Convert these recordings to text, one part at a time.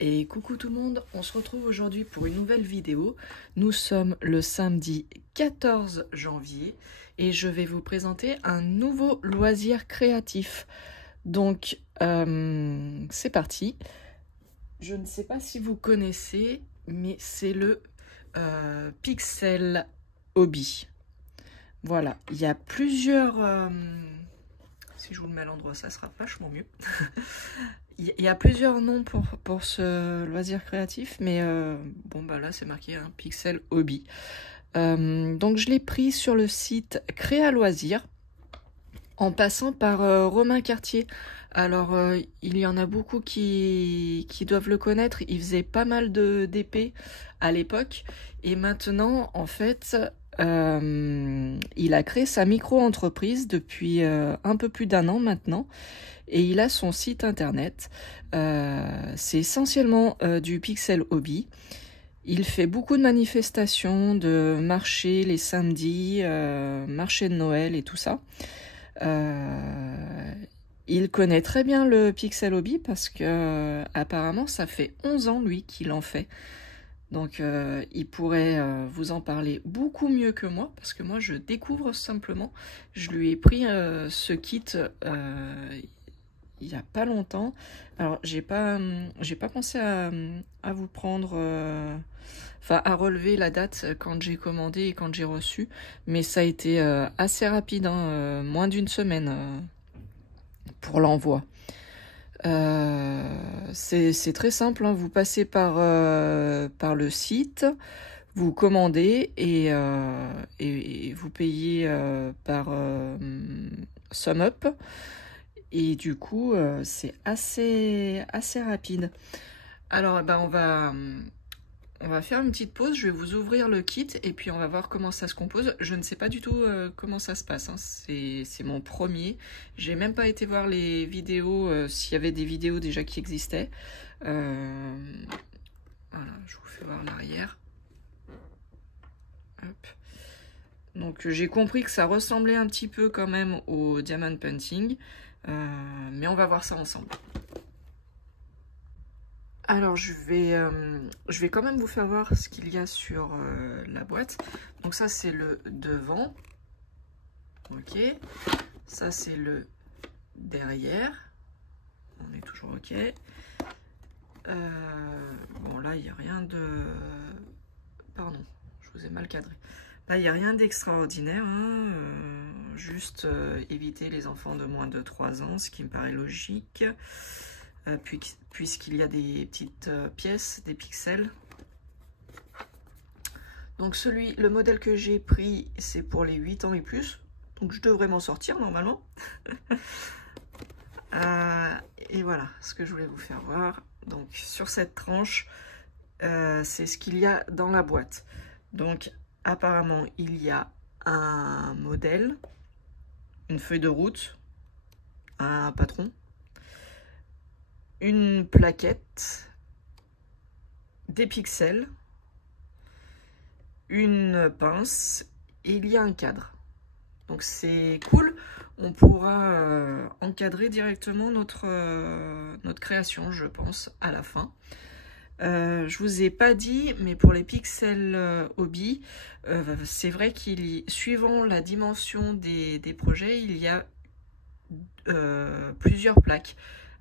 Et coucou tout le monde, on se retrouve aujourd'hui pour une nouvelle vidéo. Nous sommes le samedi 14 janvier et je vais vous présenter un nouveau loisir créatif. Donc c'est parti. Je ne sais pas si vous connaissez, mais c'est le Pixel Hobby. Voilà, il y a plusieurs... si je vous le mets à l'endroit, ça sera vachement mieux. Il y a plusieurs noms pour ce loisir créatif, mais bon, bah là, c'est marqué un Pixel Hobby. Donc, je l'ai pris sur le site Créa Loisirs, en passant par Romain Cartier. Alors, il y en a beaucoup qui doivent le connaître. Il faisait pas mal d'épées à l'époque. Et maintenant, en fait, il a créé sa micro-entreprise depuis un peu plus d'1 an maintenant. Et il a son site internet. C'est essentiellement du Pixel Hobby. Il fait beaucoup de manifestations, de marchés les samedis, marchés de Noël et tout ça. Il connaît très bien le Pixel Hobby parce que apparemment ça fait 11 ans lui qu'il en fait. Donc il pourrait vous en parler beaucoup mieux que moi parce que moi je découvre simplement. Je lui ai pris ce kit il y a pas longtemps. Alors j'ai pas pensé à vous prendre enfin à relever la date quand j'ai commandé et quand j'ai reçu, mais ça a été assez rapide, hein, moins d'1 semaine pour l'envoi. C'est très simple, hein, vous passez par le site, vous commandez et vous payez par SumUp. Et du coup, c'est assez rapide. Alors, ben, on va faire une petite pause. Je vais vous ouvrir le kit et puis on va voir comment ça se compose. Je ne sais pas du tout comment ça se passe, hein. C'est mon premier. J'ai même pas été voir les vidéos, s'il y avait des vidéos déjà qui existaient. Voilà, je vous fais voir l'arrière. Hop. Donc j'ai compris que ça ressemblait un petit peu quand même au Diamond Painting. Mais on va voir ça ensemble. Alors je vais quand même vous faire voir ce qu'il y a sur la boîte. Donc ça c'est le devant. Ok. Ça c'est le derrière. On est toujours ok. Bon là il n'y a rien de... Pardon, je vous ai mal cadré. Là, il n'y a rien d'extraordinaire, hein, juste éviter les enfants de moins de 3 ans, ce qui me paraît logique, puisqu'il y a des petites pièces, des pixels. Donc le modèle que j'ai pris, c'est pour les 8 ans et plus, donc je devrais m'en sortir normalement. Et voilà ce que je voulais vous faire voir. Donc sur cette tranche, c'est ce qu'il y a dans la boîte. Donc apparemment, il y a un modèle, une feuille de route, un patron, une plaquette, des pixels, une pince et il y a un cadre. Donc c'est cool, on pourra encadrer directement notre création, je pense, à la fin. Je vous ai pas dit, mais pour les Pixel Hobby, c'est vrai suivant la dimension des projets, il y a plusieurs plaques.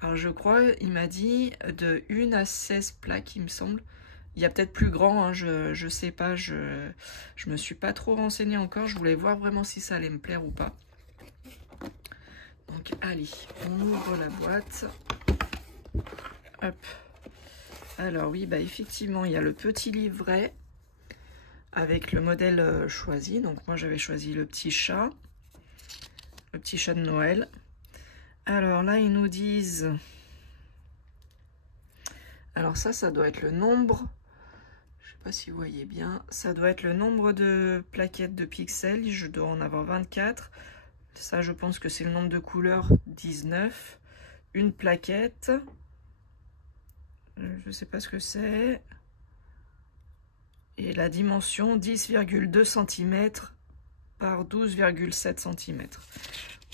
Alors je crois, il m'a dit de 1 à 16 plaques, il me semble. Il y a peut-être plus grand, hein, je sais pas, je me suis pas trop renseignée encore. Je voulais voir vraiment si ça allait me plaire ou pas. Donc allez, on ouvre la boîte. Hop. Alors oui, bah effectivement, il y a le petit livret avec le modèle choisi. Donc moi, j'avais choisi le petit chat de Noël. Alors là, ils nous disent... Alors ça doit être le nombre... Je sais pas si vous voyez bien. Ça doit être le nombre de plaquettes de pixels. Je dois en avoir 24. Ça, je pense que c'est le nombre de couleurs, 19. Une plaquette... Je sais pas ce que c'est. Et la dimension 10,2 cm par 12,7 cm.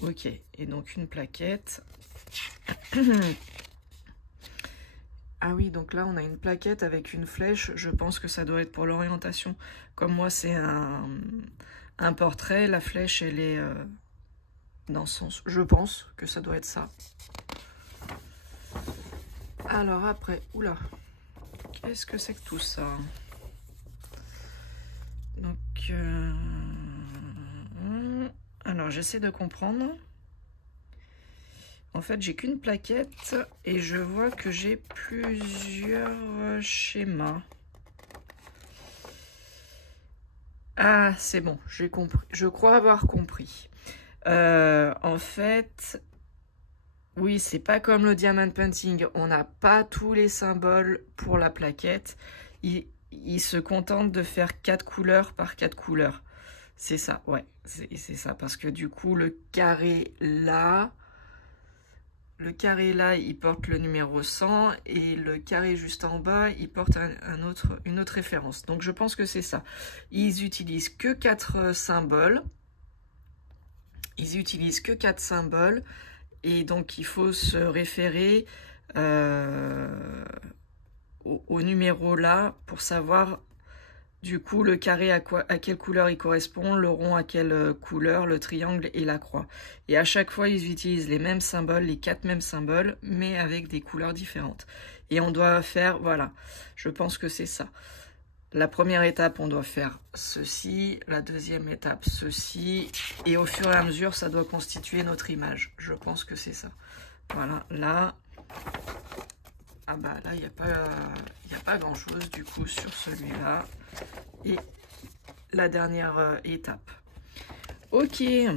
Ok, et donc une plaquette. Ah oui, donc là on a une plaquette avec une flèche. Je pense que ça doit être pour l'orientation. Comme moi c'est un portrait, la flèche elle est dans ce sens. Je pense que ça doit être ça. Alors après, oula, qu'est-ce que c'est que tout ça? Donc, alors j'essaie de comprendre. En fait, j'ai qu'une plaquette et je vois que j'ai plusieurs schémas. Ah, c'est bon, j'ai compris. Je crois avoir compris. En fait, oui, c'est pas comme le diamond painting. On n'a pas tous les symboles pour la plaquette. Il se contente de faire 4 couleurs par 4 couleurs. C'est ça, ouais, c'est ça. Parce que du coup, le carré là, il porte le numéro 100 et le carré juste en bas, il porte une autre référence. Donc je pense que c'est ça. Ils utilisent que 4 symboles. Et donc il faut se référer au numéro là pour savoir du coup le carré à quelle couleur il correspond, le rond à quelle couleur, le triangle et la croix. Et à chaque fois ils utilisent les mêmes symboles, les 4 mêmes symboles, mais avec des couleurs différentes. Et on doit faire, voilà, je pense que c'est ça. La première étape, on doit faire ceci, la deuxième étape, ceci, et au fur et à mesure, ça doit constituer notre image. Je pense que c'est ça. Voilà, là, ah bah là, il n'y a pas grand-chose du coup sur celui-là. Et la dernière étape. Ok. Et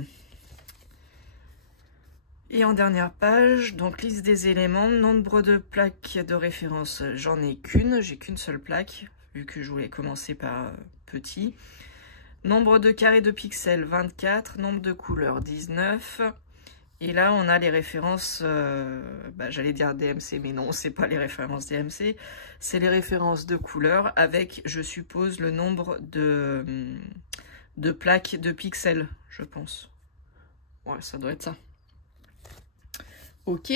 en dernière page, donc liste des éléments, nombre de plaques de référence, j'en ai qu'une, j'ai qu'une seule plaque, vu que je voulais commencer par petit. Nombre de carrés de pixels, 24, nombre de couleurs, 19. Et là, on a les références, j'allais dire DMC, mais non, c'est pas les références DMC, c'est les références de couleurs avec, je suppose, le nombre de plaques de pixels, je pense. Ouais, ça doit être ça. Ok,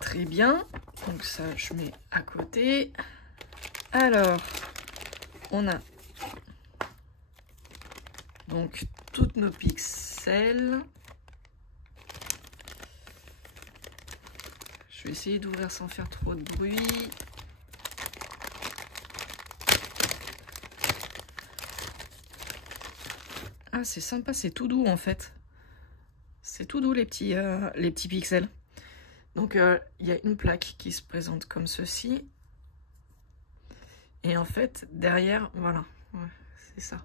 très bien, donc ça je mets à côté. Alors, on a donc toutes nos pixels. Je vais essayer d'ouvrir sans faire trop de bruit. Ah, c'est sympa, c'est tout doux en fait. C'est tout doux les petits pixels. Donc il y a une plaque qui se présente comme ceci. Et en fait, derrière, voilà, ouais, c'est ça.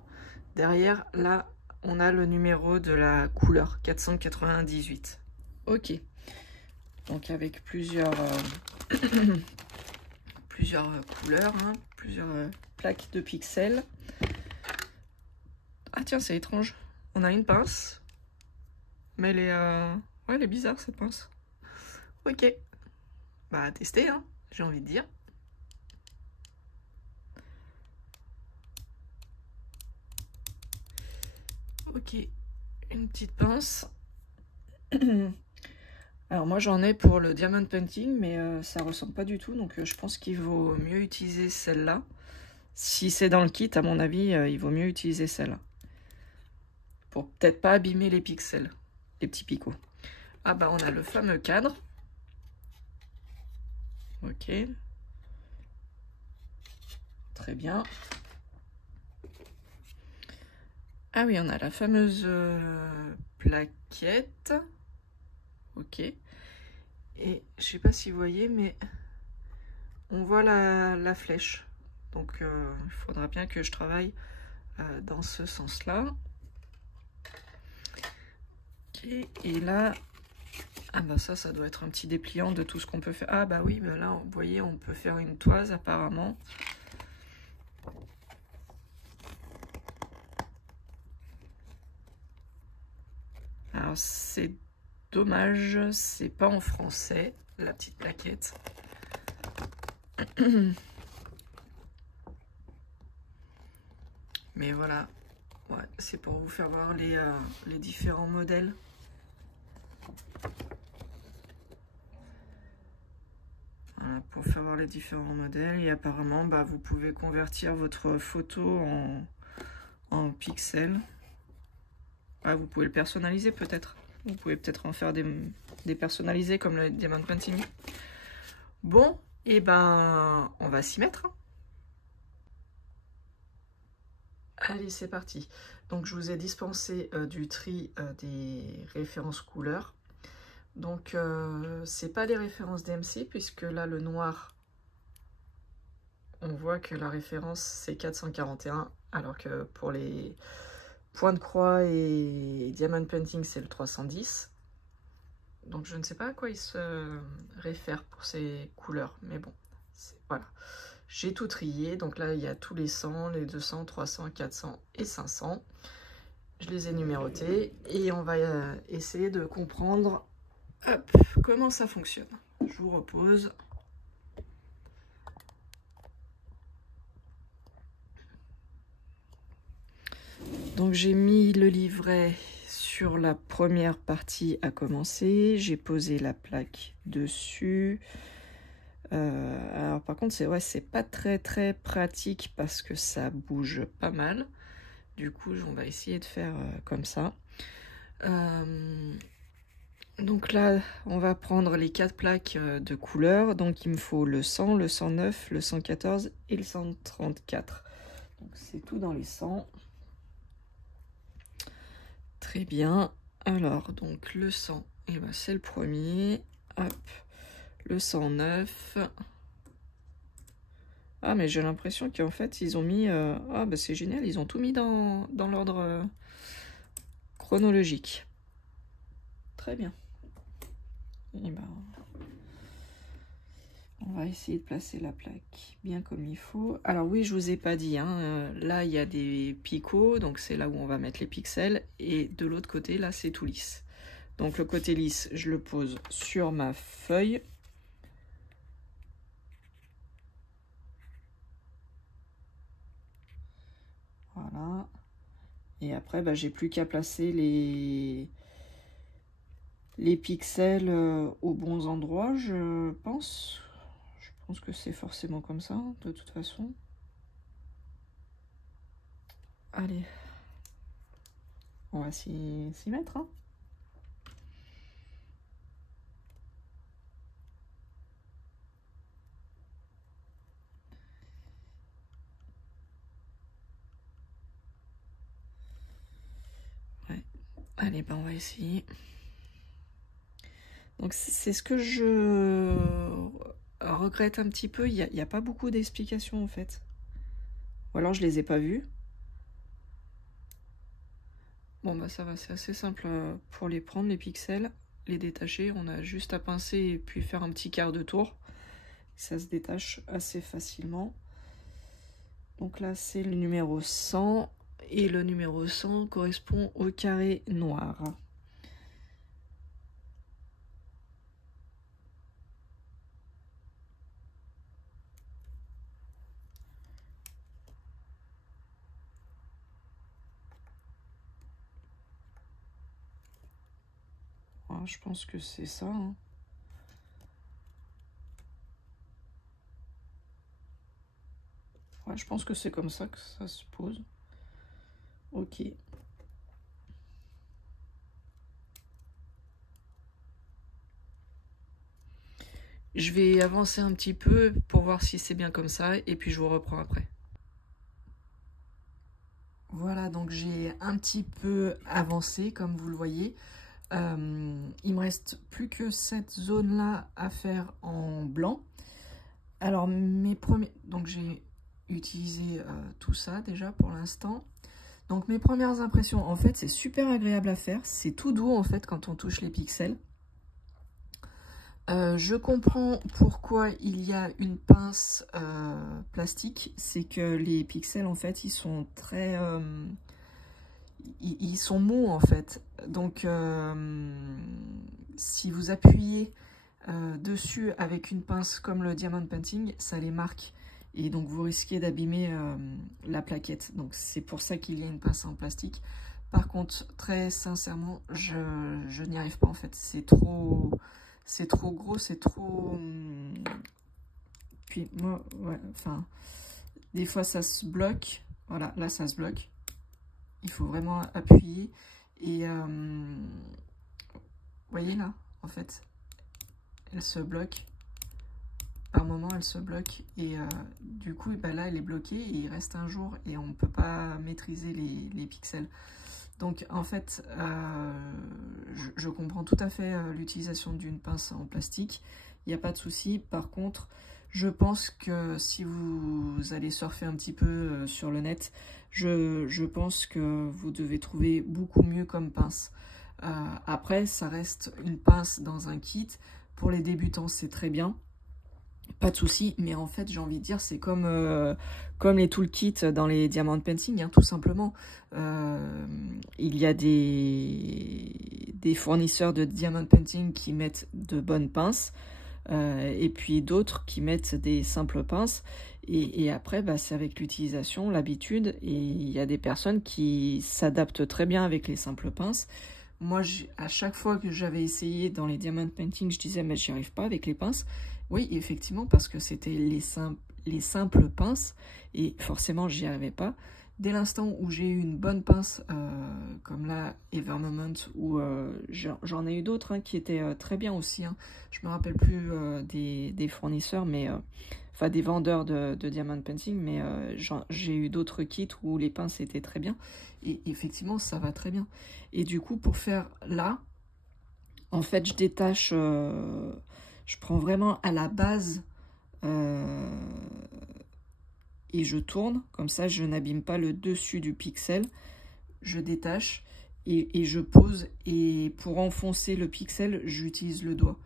Derrière, là, on a le numéro de la couleur, 498. Ok. Donc avec plusieurs couleurs, hein, plusieurs plaques de pixels. Ah tiens, c'est étrange. On a une pince, mais elle est, ouais, elle est bizarre cette pince. Ok. Bah à tester, hein, j'ai envie de dire. Ok, une petite pince. Alors moi j'en ai pour le diamond painting, mais ça ressemble pas du tout, donc je pense qu'il vaut mieux utiliser celle-là. Si c'est dans le kit, à mon avis, il vaut mieux utiliser celle-là. Pour peut-être pas abîmer les pixels, les petits picots. Ah bah on a le fameux cadre. Ok. Très bien. Ah oui, on a la fameuse plaquette. Ok. Et je sais pas si vous voyez, mais on voit la flèche. Donc il faudra bien que je travaille dans ce sens-là. Ok. Et là, ah bah ça doit être un petit dépliant de tout ce qu'on peut faire. Ah bah oui, bah là, vous voyez, on peut faire une toise apparemment. Alors c'est dommage, c'est pas en français, la petite plaquette. Mais voilà, Ouais, c'est pour vous faire voir les différents modèles. Voilà, pour faire voir les différents modèles. Et apparemment, bah, vous pouvez convertir votre photo en pixels. Ouais, vous pouvez le personnaliser peut-être. Vous pouvez peut-être en faire des personnalisés comme le Diamond Painting. Bon, et ben, on va s'y mettre. Allez, c'est parti. Donc, je vous ai dispensé du tri des références couleurs. Donc, c'est pas les références DMC, puisque là, le noir, on voit que la référence, c'est 441, alors que pour les points de croix et Diamond Painting, c'est le 310. Donc, je ne sais pas à quoi il se réfère pour ces couleurs, mais bon, voilà. J'ai tout trié, donc là, il y a tous les 100, les 200, 300, 400 et 500. Je les ai numérotés et on va essayer de comprendre hop, comment ça fonctionne. Je vous repose. Donc j'ai mis le livret sur la première partie à commencer. J'ai posé la plaque dessus. Alors par contre, c'est pas très pratique parce que ça bouge pas mal. Du coup, on va essayer de faire comme ça. Donc là, on va prendre les 4 plaques de couleur. Donc il me faut le 100, le 109, le 114 et le 134. Donc c'est tout dans les 100. Très bien. Alors, donc le 100, eh ben, c'est le premier. Hop, le 109. Ah, mais j'ai l'impression qu'en fait, ils ont mis... Ah, bah c'est génial, ils ont tout mis dans l'ordre chronologique. Très bien. Et ben, on va essayer de placer la plaque bien comme il faut. Alors oui, je vous ai pas dit, hein, là, il y a des picots, donc c'est là où on va mettre les pixels. Et de l'autre côté, là, c'est tout lisse. Donc le côté lisse, je le pose sur ma feuille. Voilà. Et après, bah, j'ai plus qu'à placer les pixels aux bons endroits, je pense. Je pense que c'est forcément comme ça, de toute façon. Allez. On va s'y mettre, hein. Ouais. Allez, ben on va essayer. Donc c'est ce que je regrette un petit peu. Il n'y a pas beaucoup d'explications en fait. Ou alors je les ai pas vues. Bon bah ça va, c'est assez simple pour les prendre, les pixels, les détacher. On a juste à pincer et puis faire un petit quart de tour. Ça se détache assez facilement. Donc là c'est le numéro 100. Et le numéro 100 correspond au carré noir. Ah, je pense que c'est ça, hein. Ouais, je pense que c'est comme ça que ça se pose. Ok. Je vais avancer un petit peu pour voir si c'est bien comme ça et puis je vous reprends après. Voilà, donc j'ai un petit peu avancé comme vous le voyez. Il me reste plus que cette zone-là à faire en blanc. Alors mes premiers... Donc j'ai utilisé tout ça déjà pour l'instant. Donc mes premières impressions, en fait c'est super agréable à faire. C'est tout doux en fait quand on touche les pixels. Je comprends pourquoi il y a une pince plastique, c'est que les pixels en fait ils sont très... ils sont mous en fait, donc si vous appuyez dessus avec une pince comme le Diamond Painting, ça les marque. et donc vous risquez d'abîmer la plaquette. Donc c'est pour ça qu'il y a une pince en plastique. Par contre, très sincèrement, je n'y arrive pas en fait. C'est trop gros, c'est trop... Puis moi, ouais, enfin, des fois ça se bloque. Voilà, là ça se bloque. Il faut vraiment appuyer. Et vous voyez là, en fait, elle se bloque. Par moment, elle se bloque. Et du coup, bah, là, elle est bloquée et il reste un jour et on ne peut pas maîtriser les pixels. Donc, en fait, je comprends tout à fait l'utilisation d'une pince en plastique. Il n'y a pas de souci. Par contre, je pense que si vous allez surfer un petit peu sur le net, je pense que vous devez trouver beaucoup mieux comme pince. Après, ça reste une pince dans un kit. Pour les débutants, c'est très bien. Pas de souci, mais en fait, j'ai envie de dire, c'est comme les toolkits dans les diamond painting, hein, tout simplement. Il y a des fournisseurs de diamond painting qui mettent de bonnes pinces, et puis d'autres qui mettent des simples pinces. Et après, bah, c'est avec l'utilisation, l'habitude, et il y a des personnes qui s'adaptent très bien avec les simples pinces. Moi, à chaque fois que j'avais essayé dans les diamond painting, je disais, mais j'y arrive pas avec les pinces. Oui, effectivement, parce que c'était les simples pinces, et forcément, j'y arrivais pas. Dès l'instant où j'ai eu une bonne pince, comme là, Evermoment, ou j'en ai eu d'autres hein, qui étaient très bien aussi. Hein. Je me rappelle plus des fournisseurs, mais enfin des vendeurs de diamond painting, mais j'ai eu d'autres kits où les pinces étaient très bien. Et effectivement, ça va très bien. Et du coup, pour faire là, en fait, je détache, je prends vraiment à la base et je tourne. Comme ça, je n'abîme pas le dessus du pixel. Je détache et je pose. Et pour enfoncer le pixel, j'utilise le doigt.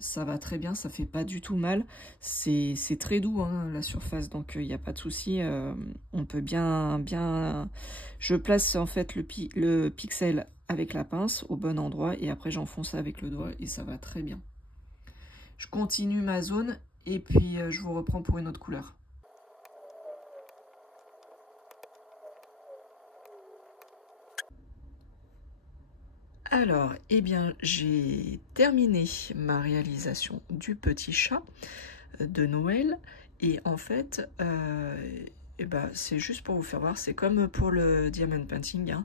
Ça va très bien, ça fait pas du tout mal. C'est très doux hein, la surface, donc il n'y a pas de souci. On peut bien... Je place en fait le pixel avec la pince au bon endroit et après j'enfonce avec le doigt et ça va très bien. Je continue ma zone et puis je vous reprends pour une autre couleur. Alors, eh bien, j'ai terminé ma réalisation du petit chat de Noël. Et en fait, eh ben, c'est juste pour vous faire voir, c'est comme pour le diamond painting. Hein,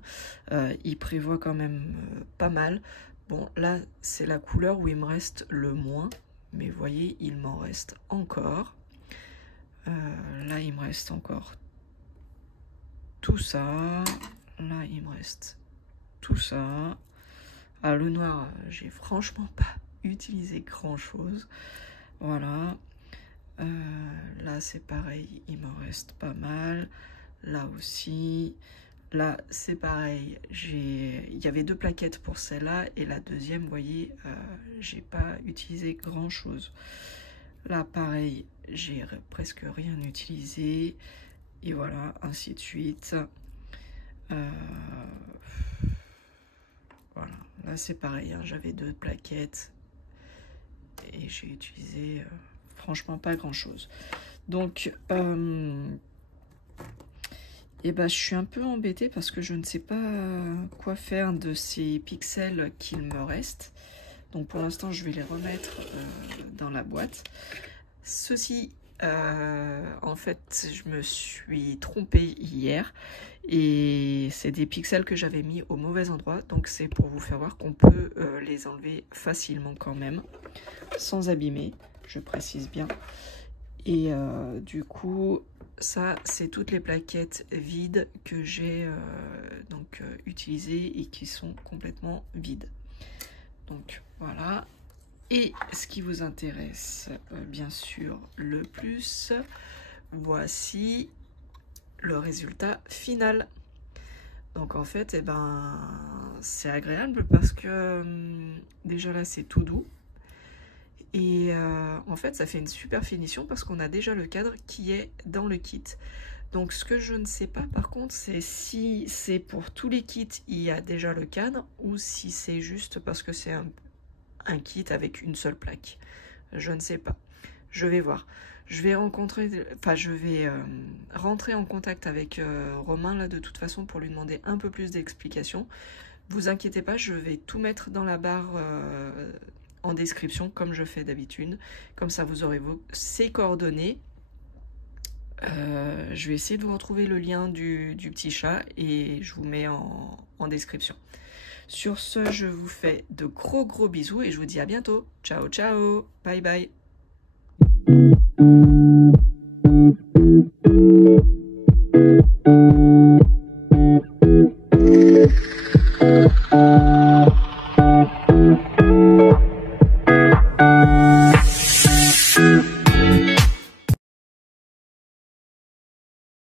il prévoit quand même pas mal. Bon, là, c'est la couleur où il me reste le moins. Mais vous voyez, il m'en reste encore. Là, il me reste encore tout ça. Là, il me reste tout ça. Ah, le noir, j'ai franchement pas utilisé grand chose. Voilà. Là, c'est pareil, il m'en reste pas mal. Là aussi. Là, c'est pareil. Il y avait 2 plaquettes pour celle-là. Et la deuxième, vous voyez, j'ai pas utilisé grand chose. Là, pareil, j'ai presque rien utilisé. Et voilà, ainsi de suite. Voilà, là c'est pareil, hein, j'avais 2 plaquettes et j'ai utilisé franchement pas grand chose. Donc, et ben, je suis un peu embêtée parce que je ne sais pas quoi faire de ces pixels qu'il me reste. Donc pour l'instant, je vais les remettre dans la boîte. Ceci, en fait, je me suis trompée hier et c'est des pixels que j'avais mis au mauvais endroit. Donc c'est pour vous faire voir qu'on peut les enlever facilement quand même, sans abîmer, je précise bien. Et du coup, ça, c'est toutes les plaquettes vides que j'ai utilisées et qui sont complètement vides. Donc voilà. Et ce qui vous intéresse, bien sûr, le plus, voici le résultat final. Donc en fait, eh ben, c'est agréable parce que déjà là, c'est tout doux. Et en fait, ça fait une super finition parce qu'on a déjà le cadre qui est dans le kit. Donc ce que je ne sais pas par contre, c'est si c'est pour tous les kits, il y a déjà le cadre ou si c'est juste parce que c'est un kit avec une seule plaque. Je ne sais pas. Je vais voir. je vais rentrer en contact avec Romain là de toute façon pour lui demander un peu plus d'explications. Vous inquiétez pas, je vais tout mettre dans la barre en description comme je fais d'habitude. Comme ça vous aurez ses coordonnées. Je vais essayer de vous retrouver le lien du petit chat et je vous mets en description. Sur ce, je vous fais de gros bisous et je vous dis à bientôt. Ciao ciao, bye bye.